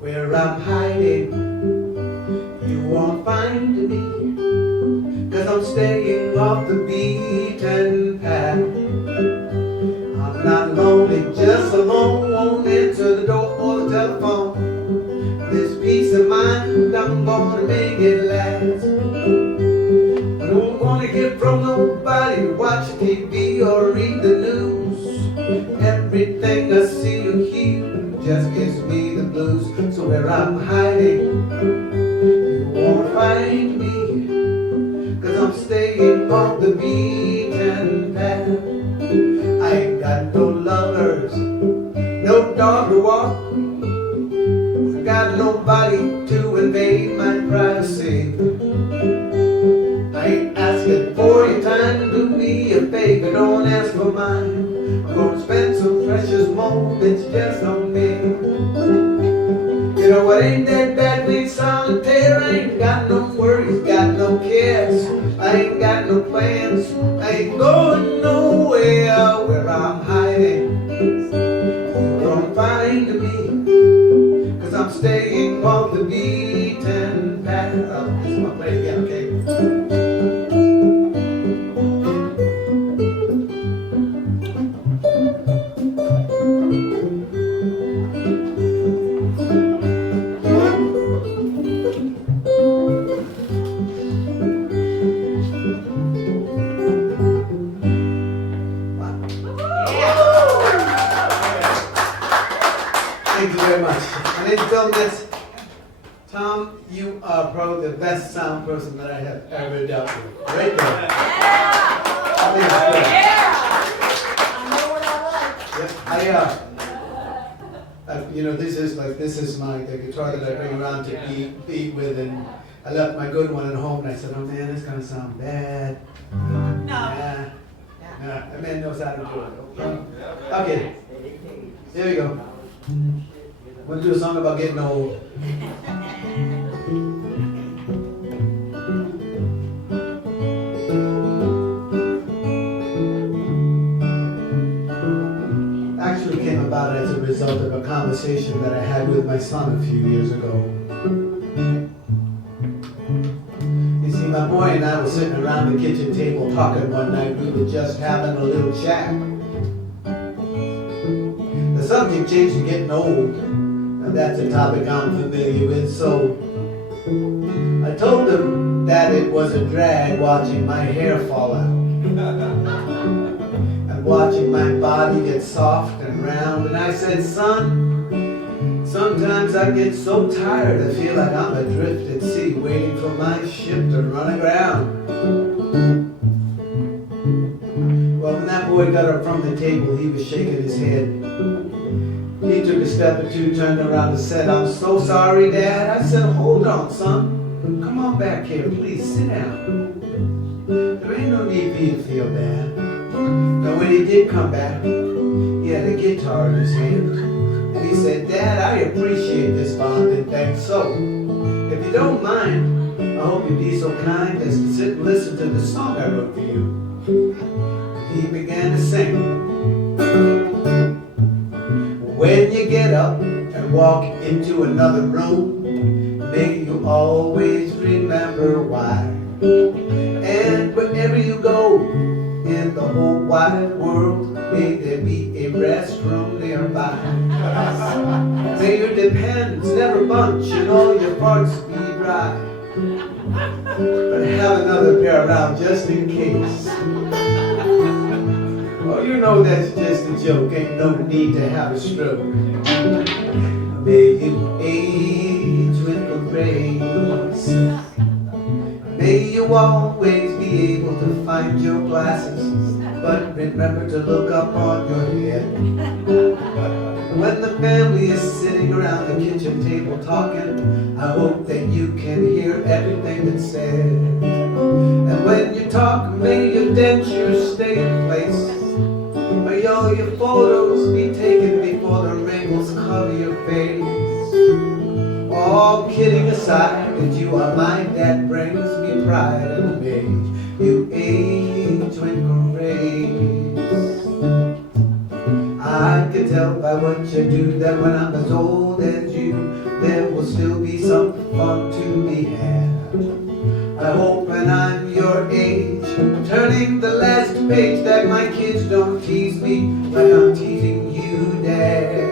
Where I'm hiding, you won't find me, 'cause I'm staying off the beaten path. I'm not lonely, just alone, won't answer the door or the telephone. This peace of mind, I'm gonna make it last. I don't wanna hear from nobody, watch TV or read the news. Everything I see or hear just gives me the blues. So where I'm hiding, you won't find me, 'cause I'm staying on the beaten path. I ain't got no lovers, no dog to walk. I got nobody to invade my privacy. I ain't asking for your time, do me a favor, don't ask for mine. I'm gonna spend some precious moments just on me. You know what, ain't that bad being solitaire? I ain't got no worries, got no cares. I ain't got no plans, I ain't going nowhere. Where I'm hiding, you won't find me, 'cause I'm staying off the beaten path. Oh, this is my play again, okay? Thank you very much. I need to film this. Tom, you are probably the best sound person that I have ever dealt with. Right there. I think it's good. Yeah, you know, this is my the guitar that I bring around to beat with, and I left my good one at home, and I said, oh man, it's gonna sound bad. Nah, the man knows how to do it. Okay, here we go. We'll do a song about getting old. Actually came about as a result of a conversation that I had with my son a few years ago. You see, my boy and I were sitting around the kitchen table talking one night. We were just having a little chat. The subject changed to getting old, and that's a topic I'm familiar with, so I told him that it was a drag watching my hair fall out and watching my body get soft and round. And I said, son, sometimes I get so tired I feel like I'm adrift at sea waiting for my ship to run aground. Well, when that boy got up from the table, he was shaking his head. He took a step or two, turned around and said, I'm so sorry, Dad. I said, hold on, son. Come on back here, please, sit down. There ain't no need for you to feel bad. Now, when he did come back, he had a guitar in his hand. And he said, Dad, I appreciate this bonding thing. So, if you don't mind, I hope you'd be so kind as to sit and listen to the song I wrote for you. He began to sing. When you get up and walk into another room, may you always remember why. And wherever you go in the whole wide world, may there be a restroom nearby. May your dependents never bunch and all your parts be dry. But have another pair around just in case. Oh, you know that's just a joke, ain't no need to have a stroke. May you age with the grace. May you always be able to find your glasses, but remember to look up on your head. When the family is sitting around the kitchen kitchen table talking, I hope that you can hear everything that's said. And when you talk, may your dentures stay in place. May all your photos be taken before the wrinkles cover your face. All kidding aside, that you are mine, that brings me pride and may you age with grace. I can tell by what you do that when I'm as old as you, there will still be some fun to be had. I hope when I'm your age, turning the last page, that my kids don't tease me like I'm teasing you, Dad.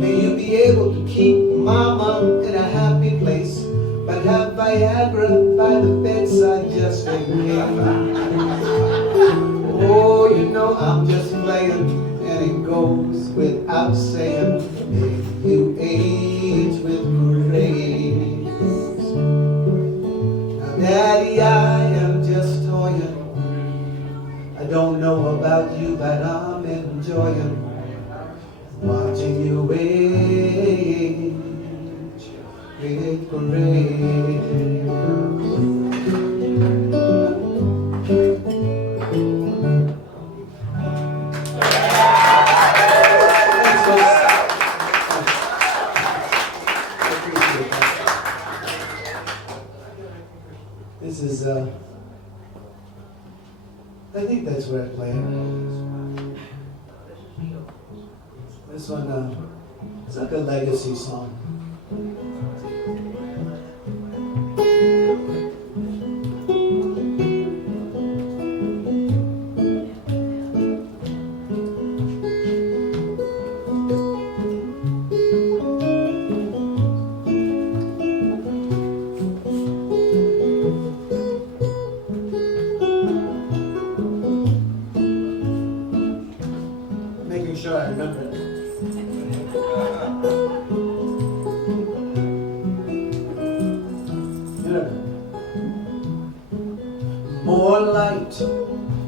May you be able to keep Mama in a happy place, but have Viagra by the bedside just in case. Oh, you know I'm just playing, and it goes without saying, may you age with grace. Now, Daddy, I am just toying. I don't know about you, but I'm enjoying watching you age with grace. This is, I think that's where I play it. This one, it's like a legacy song. Making sure I remember it. More light,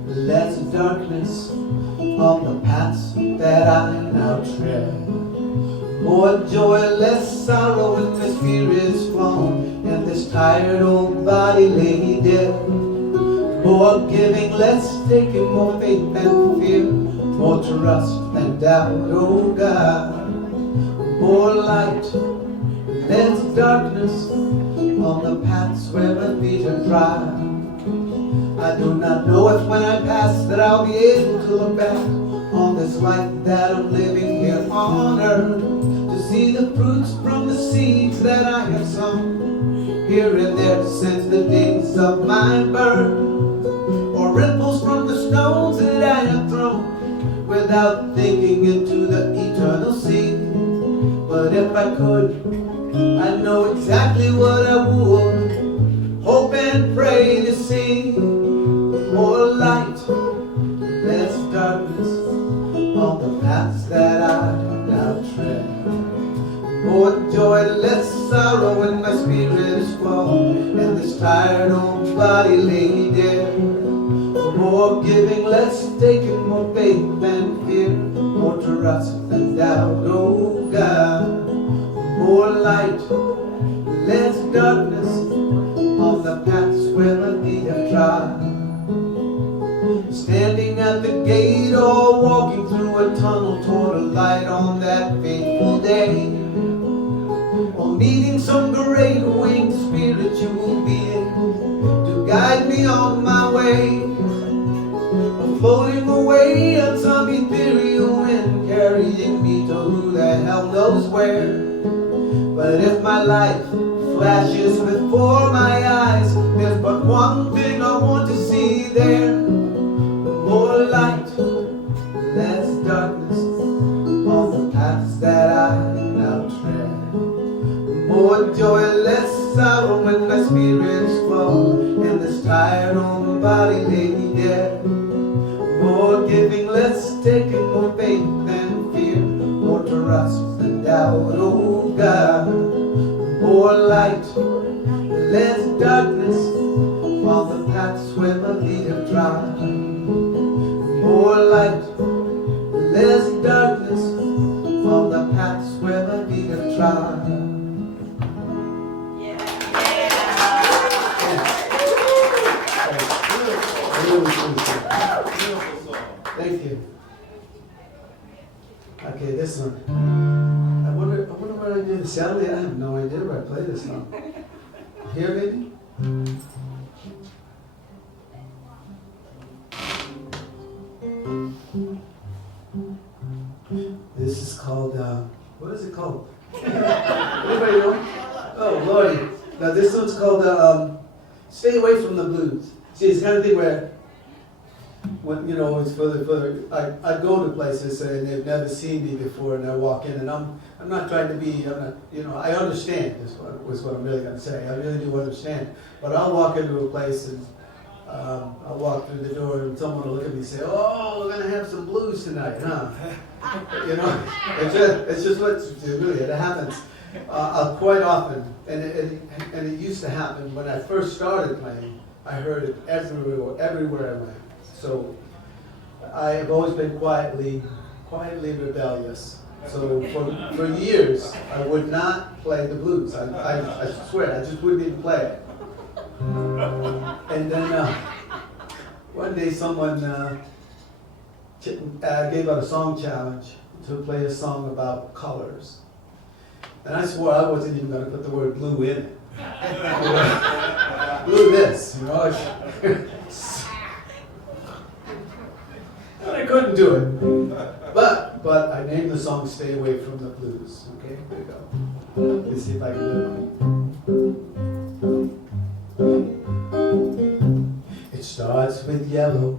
less darkness on the paths that I now tread. More joy, less sorrow when the spirit is flown and this tired old body lay dead. More giving, less taking, more faith than fear, more trust than doubt, oh God. More light, less darkness on the paths where my feet are dry. I do not know if when I pass that I'll be able to look back on this life that I'm living here on earth, to see the fruits from the seeds that I have sown here and there since the days of my birth, or ripples from the stones that I have thrown without thinking into the eternal sea. But if I could, I know exactly what I would hope and pray to see. More light, less darkness on the paths that I now tread. More joy, less sorrow when my spirit is flowing and this tired old body lay dead. More giving, less taking, more faith than fear, more trust than doubt, oh God. More light, less darkness on the paths where my feet have trod. Standing at the gate or walking through a tunnel toward a light on that fateful day, or meeting some great winged spiritual being to guide me on my way, or floating away on some ethereal wind carrying me to who the hell knows where. But if my life flashes before my eyes, there's but one thing I want to see there. More light, less darkness on the paths that I now tread. More joy, less sorrow when my spirit's flow and this tired old body lay dead. More giving, less taking, more faith than fear, more trust and doubt, oh God. More light, less darkness on the paths where my feet have trod. More light, less darkness on the paths where my feet have trod. Thank you. Okay, this one. I wonder where I do this. Sadly, I have no idea where I play this song. Here, maybe? This is called, what is it called? Anybody know? Oh, Lordy. Now, this one's called, Stay Away from the Blues. See, it's the kind of thing where, when, you know, it's I go to places and they've never seen me before, and I walk in, and I'm not trying to be, I understand is what I'm really going to say. I really do understand. But I'll walk into a place and I'll walk through the door and someone will look at me and say, "Oh, we're going to have some blues tonight, huh?" You know, it's just what it happens quite often, and it used to happen when I first started playing. I heard it everywhere I went. So I have always been quietly rebellious. So for years, I would not play the blues. I swear, I just wouldn't even play it. And then one day someone gave out a song challenge to play a song about colors. And I swore I wasn't even going to put the word blue in it. Blue this, you know. And I couldn't do it. But I named the song Stay Away from the Blues. Okay, here we go. Let's see if I can do it. It starts with yellow.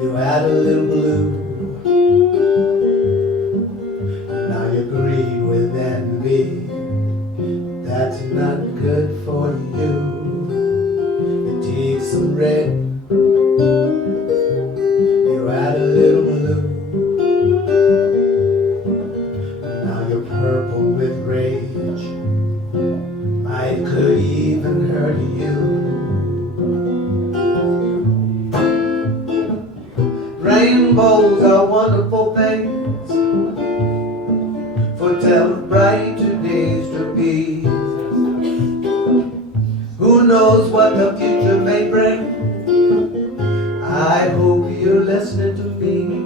You add a little blue. Now you agree with envy. That's not good for you. You take some red. You add a little blue. Now you're purple with rage. Might could even hurt you. Rainbows are wonderful things, foretell brighter days to be. Who knows what the future may bring? I hope you're listening to me.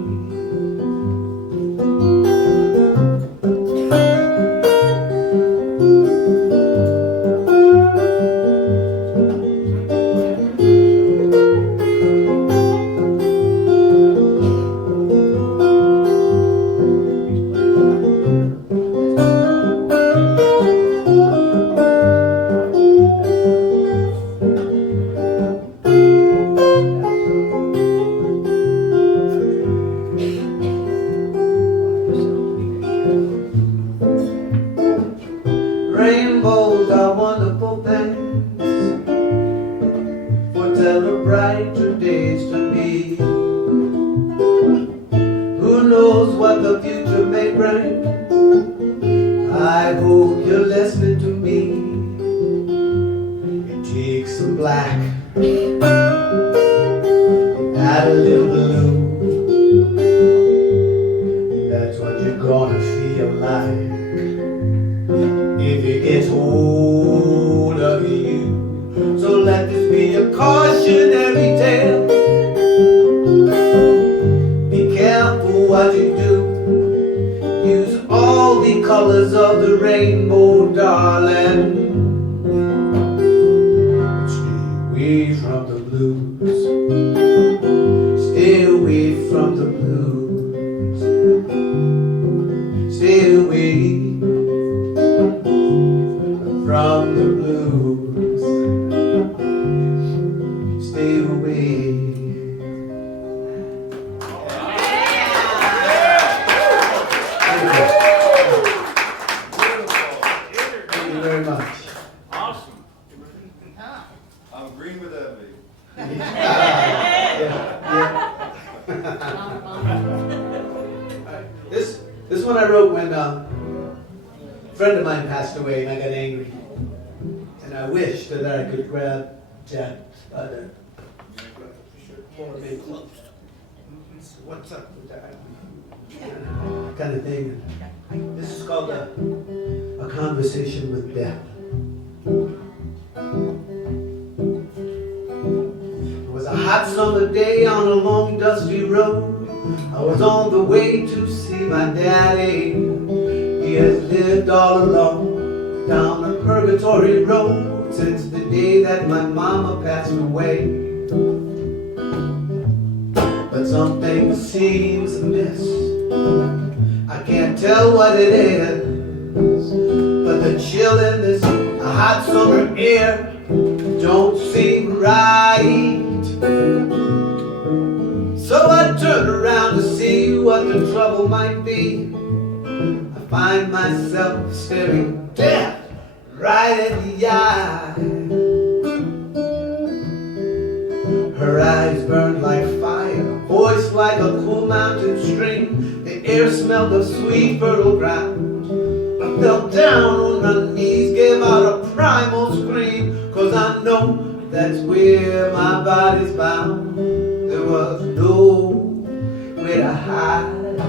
Rainbows are wonderful things, foretell the brighter days to be. Who knows what the future may bring? I hope you're listening to me. You take some black, add a little blue. That's what you're gonna feel like if it gets hold of you. So let this be a cautionary tale. Be careful what you do. Use all the colors of the rainbow, darling. Stay away from the blues. Stay away from the blues. Stay away from the blues. Stay away. Thank you very much. This one I wrote when a friend of mine passed away and I got angry. And I wished that I could grab Jack by the maybe close. What's up with that? Kind of thing. This is called a conversation with death. It was a hot summer day on a long dusty road. I was on the way to see my daddy. He has lived all alone down a purgatory road since the day that my mama passed away. But something seems amiss. I can't tell what it is, but the chill in this hot summer air don't seem right. So I turn around to see what the trouble might be. I find myself staring death right in the eye. Her eyes burned like fire, voice like a cool mountain stream. The air smelled of sweet fertile ground. I fell down on my knees, gave out a primal scream, 'cause I know that's where my body's bound. There was nowhere to hide.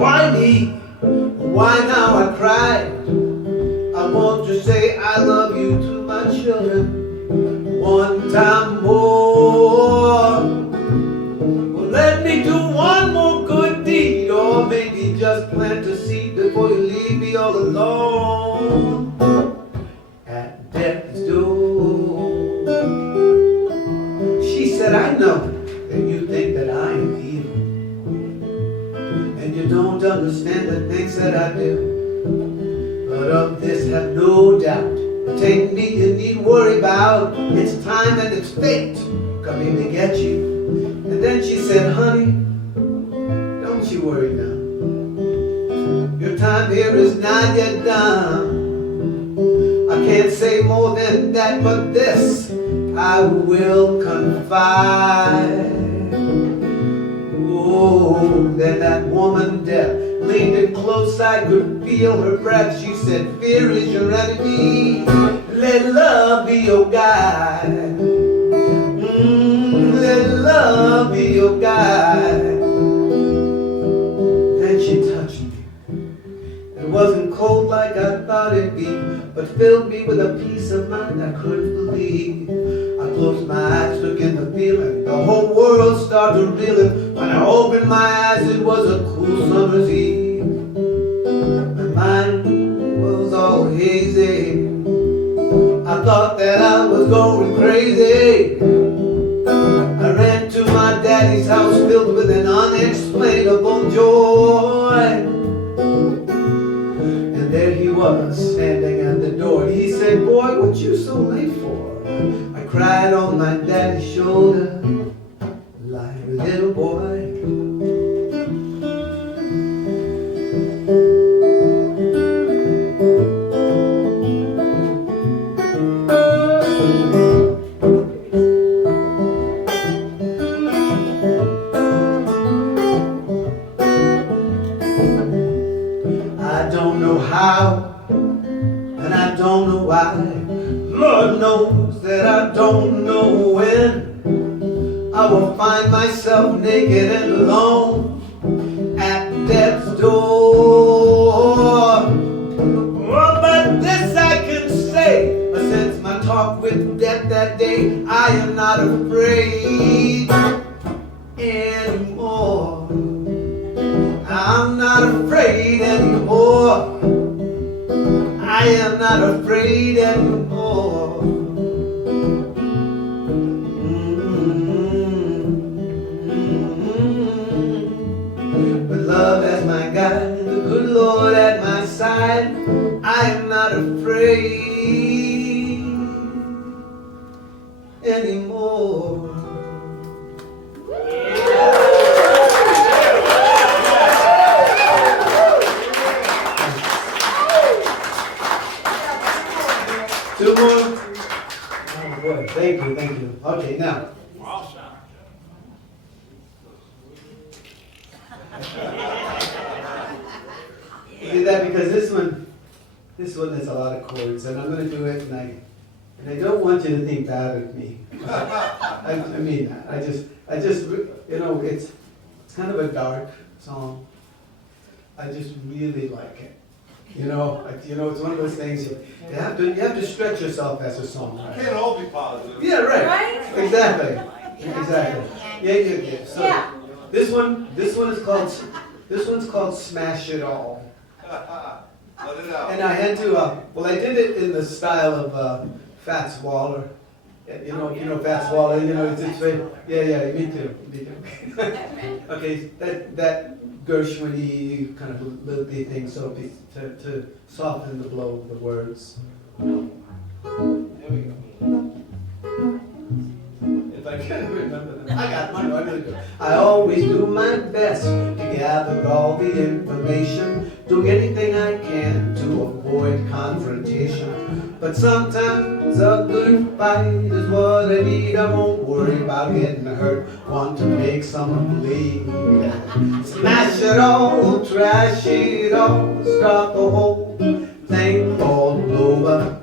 Why me? Why now? I cried. I want to say I love you to my children one time more. Well, let me do one more good deed, or maybe just plant a seed before you leave me all alone at death's door. She said, I know that you think that I am evil, and you don't understand the things that I do. But of this have no doubt. It ain't me you need worry about. It's time and it's fate coming to get you. And then she said, honey, don't you worry now. Your time here is not yet done. I can't say more than that, but this I will confide. Oh, then that woman death leaned in close, I could feel her breath. She said, fear is your enemy, let love be your guide. Let love be your guide. Then she touched me. It wasn't cold like I thought it'd be, but filled me with a peace of mind I couldn't believe. I closed my eyes, took in the feeling, the whole world started reeling. When I opened my eyes, it was a cool summer's eve. My mind was all hazy. I thought that I was going crazy. I ran to my daddy's house filled with an unexplainable joy. And there he was, standing at the door. He said, boy, what you so late for? I cried on my daddy's shoulder like a little boy. I don't know how, and I don't know why. Lord knows that I don't know when I will find myself naked and alone at death's door. Oh, but this I can say, since my talk with death that day, I am not afraid anymore. I'm not afraid anymore. I am not afraid anymore. With love as my guide, the good Lord at my side, I am not afraid anymore. Two more. Oh boy, thank you, thank you. Okay, now. did that because this one has a lot of chords, and I'm going to do it, and I don't want you to think bad of me. I mean, I just, you know, it's kind of a dark song. I just really like it. You know, it's one of those things you have to stretch yourself as a songwriter. You can't all be positive. Yeah, right. Right? Exactly. Exactly. Yeah. So Yeah. this one's called Smash It All. Let it out. And I had to, I did it in the style of Fats Waller. You know Fats Waller. You know, it's very, yeah. Me too. Okay, that Gershwin-y kind of lippy thing, so to soften the blow of the words. There we go. If I can remember them. I got one. I really do. I always do my best to gather all the information, do anything I can to avoid confrontation. But sometimes a good fight is what I need. I won't worry about getting hurt. Want to make someone bleed. Smash it all, trash it all, start the whole thing all over.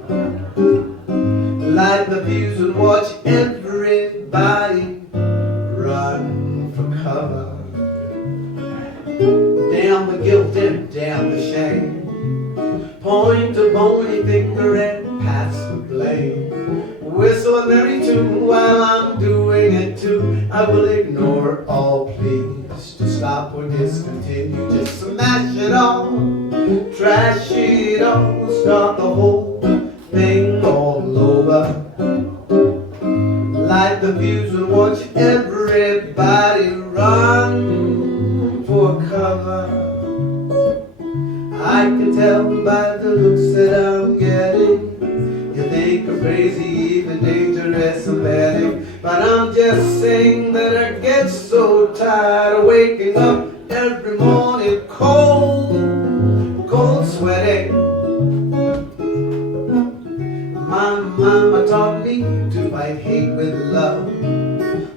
Light the fuse and watch everybody run for cover. Damn the guilt and damn the shame. Point a bony finger and pass the blame. Whistle a merry tune while I'm doing it too. I will ignore all pleas to stop or discontinue. Just smash it all, trash it all, start the whole thing all over. Light the fuse and watch everybody run for cover. I can tell by the looks that I'm getting, you think I'm crazy, even dangerous and betting. But I'm just saying that I get so tired of waking up every morning cold sweating. My mama taught me to fight hate with love.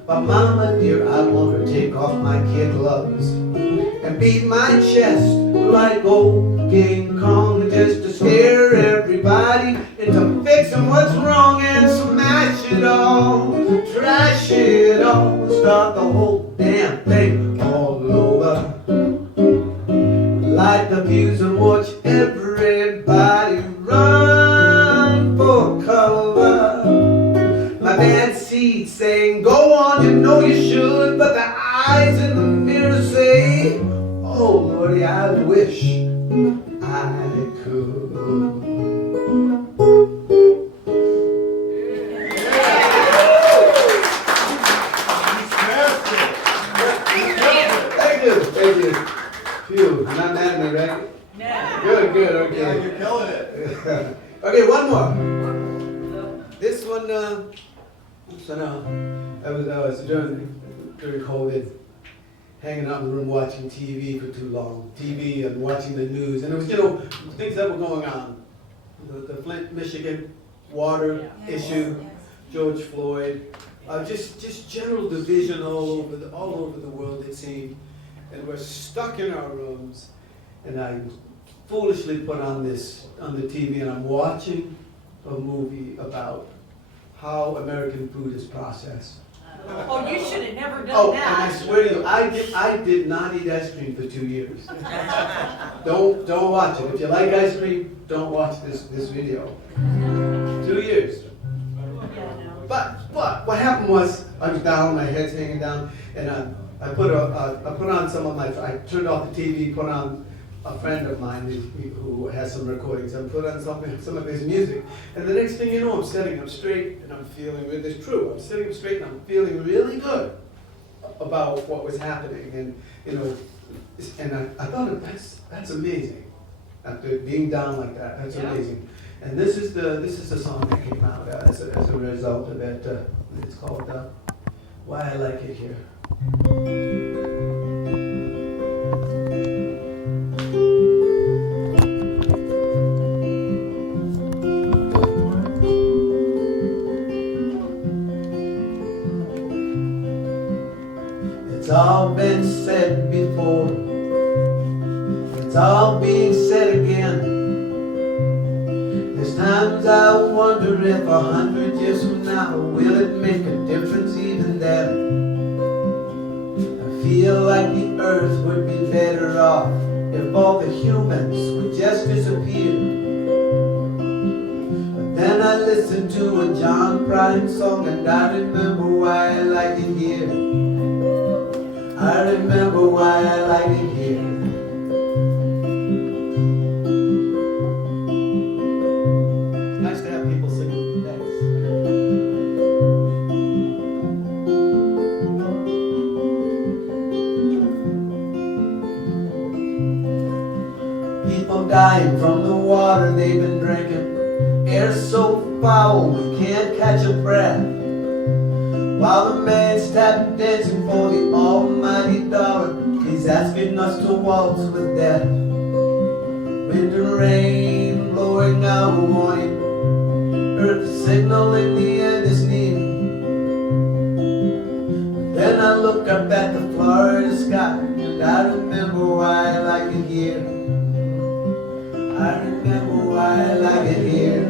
But mama dear, I want to take off my kid gloves and beat my chest like old King Kong, just to scare everybody into fixing what's wrong and smash it all, trash it all, start the whole damn thing all over. Light the fuse and watch everybody run for cover. My bad seed saying, go on, you know you should, but the eyes in the mirror say, oh Lordy, I wish I could. Thank you. Phew, you're not mad at me, right? No. Good, Yeah, okay. you're killing it. Okay, one more. This one, I was during COVID, hanging out in the room watching TV for too long. TV and watching the news. And it was, things that were going on. The Flint, Michigan water issue, George Floyd, just general division all over the world, it seemed. And we're stuck in our rooms. And I foolishly put on the TV, and I'm watching a movie about how American food is processed. Oh, you should have never done Oh, and I that. swear to you, I did not eat ice cream for 2 years. Don't watch it. If you like ice cream, don't watch this video. 2 years. But what happened was, I was down, my head's hanging down, and I put on some of I turned off the TV, put on a friend of mine who has some recordings, and put on some of his music. And the next thing you know, I'm sitting up straight, and I'm feeling, it's true, I'm sitting up straight, and I'm feeling really good about what was happening. And, and I thought, that's amazing. After being down like that, that's amazing. And this is the song that came out as a result of it. It's called Why I Like It Here. It's all been said before, it's all being said again. There's times I wonder if 100 years from now, will it make a difference even then? I feel like the earth would be better off if all the humans would just disappear. But then I listen to a John Prine song and I remember why I like it here. I remember why I like it here. It's nice to have people singing. Thanks. People dying from the water they've been drinking. Air so foul we can't catch a breath. While the man's tap dancing for the almighty dollar, he's asking us to waltz with death. Wind and rain blowing out a warning, earth signaling the end is near. Then I look up at the Florida sky and I remember why I like it here. I remember why I like it here.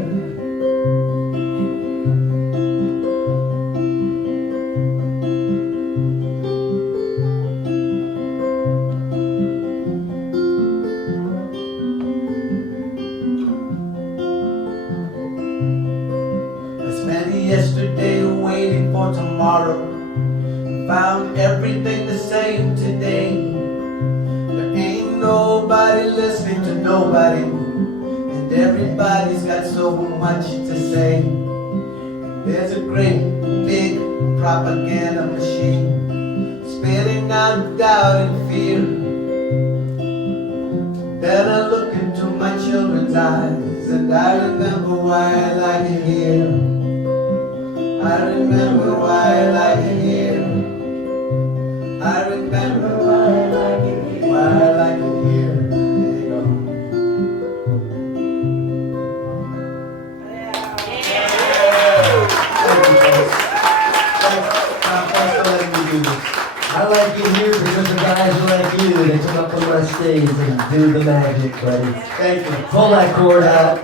I spent yesterday waiting for tomorrow, found everything the same today. There ain't nobody listening to nobody, and everybody's got so much to say. There's a great big propaganda machine spitting out doubt and fear. Then I look into my children's eyes and I remember why I like it here. I remember why I like it here. I remember why I like it here. Why I like it here. There you go. Thank you, folks. Thanks for letting me do this. I like it here because of guys like you, they come up on my stage and do the magic, buddy. Thank you. Pull that cord out.